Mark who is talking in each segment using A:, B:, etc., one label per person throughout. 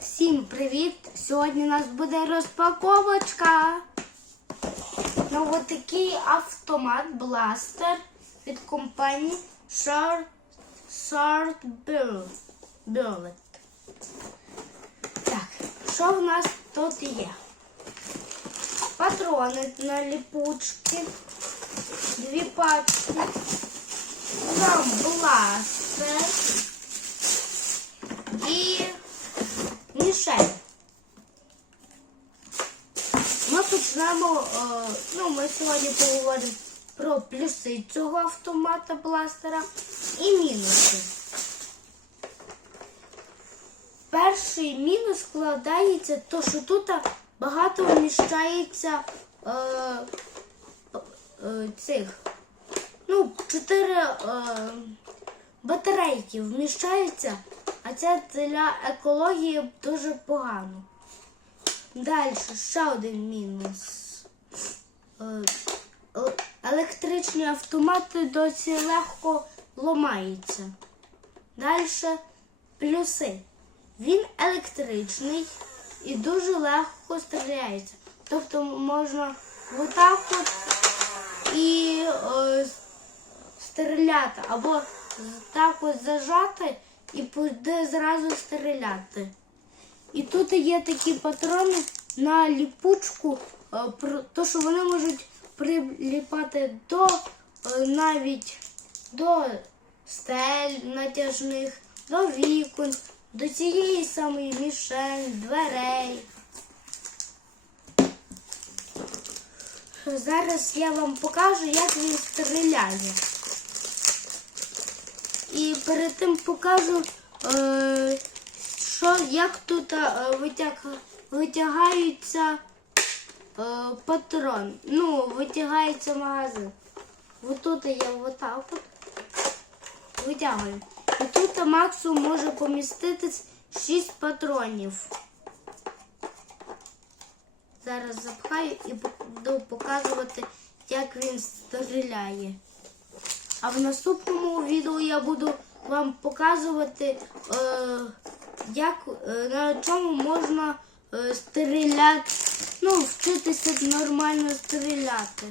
A: Всім привіт! Сьогодні у нас буде розпаковочка. Ну, от такий автомат бластер від компанії Short, Short Bullet. Так, що в нас тут є? Патрони на ліпучки, дві пачки, там бластер і мішель. Ми почнемо, е, ну, ми сьогодні поговоримо про плюси цього автомата бластера і мінуси. Перший мінус складається, то що тут багато вміщається е, е, цих, ну, чотири е, батарейки вміщаються, а це для екології дуже погано. Далі ще один мінус. Е, е, Електричні автомати досі легко ламаються. Далі плюси. Він електричний і дуже легко стріляється. Тобто можна отак от і е, стріляти, або так от зажати і буде зразу стріляти. І тут є такі патрони на ліпучку, е, то що вони можуть приліпати до е, навіть до стель натяжних, до вікон, до цієї самої мішень, дверей. Зараз я вам покажу, як він стріляє. І перед тим покажу, е, що, як тут е, витяг, витягаються е, патрон. Ну, витягається магазин. Ось тут я отак от витягую. І тут максимум може поміститись 6 патронів. Зараз запхаю і буду показувати, як він стріляє. А в наступному відео я буду вам показувати, е, як, е, на чому можна е, стріляти, ну, вчитися нормально стріляти.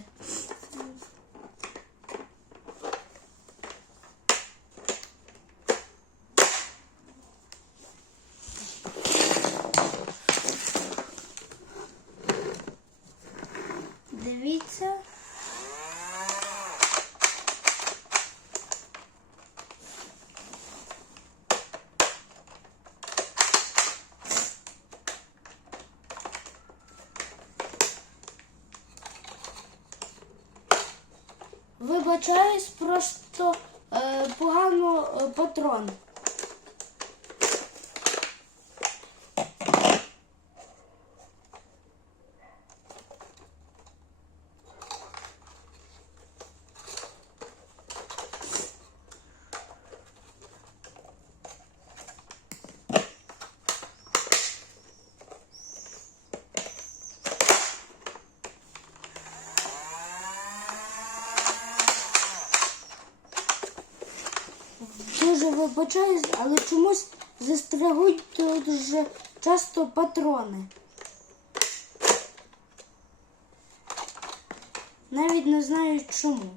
A: Вибачаюсь, просто е, погано е, патрон. Вибачаюсь, але чомусь застрягують дуже часто патрони. Навіть не знаю чому.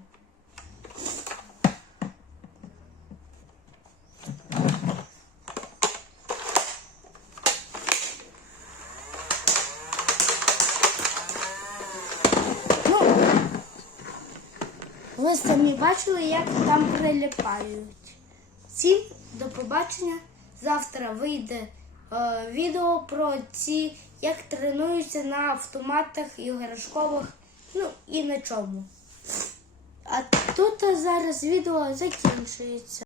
A: Ну, ви самі бачили, як там приліпають. Всім до побачення. Завтра вийде е, відео про ці, як тренуються на автоматах іграшкових, ну і на чому. А тут зараз відео закінчується.